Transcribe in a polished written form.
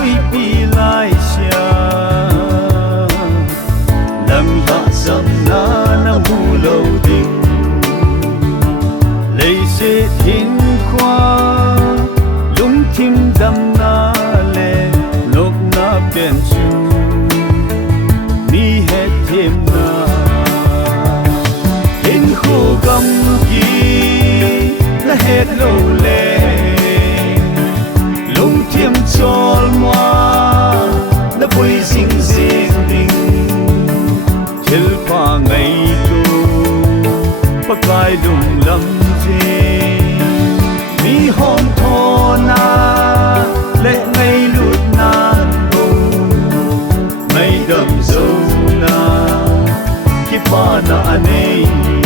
hoi pi lai sia lam ha sam na na mu lo ding lei se hin khoa lung thim dam na le lok na pen chu ni het thêm na Hinkho Gam-gi na het lo le lung thiam chol moa na pui sing sing ding thil pa ngai tu pakai lung lam je mi hom tho na le ngai lut na bo mai dam zo na ki pa na anei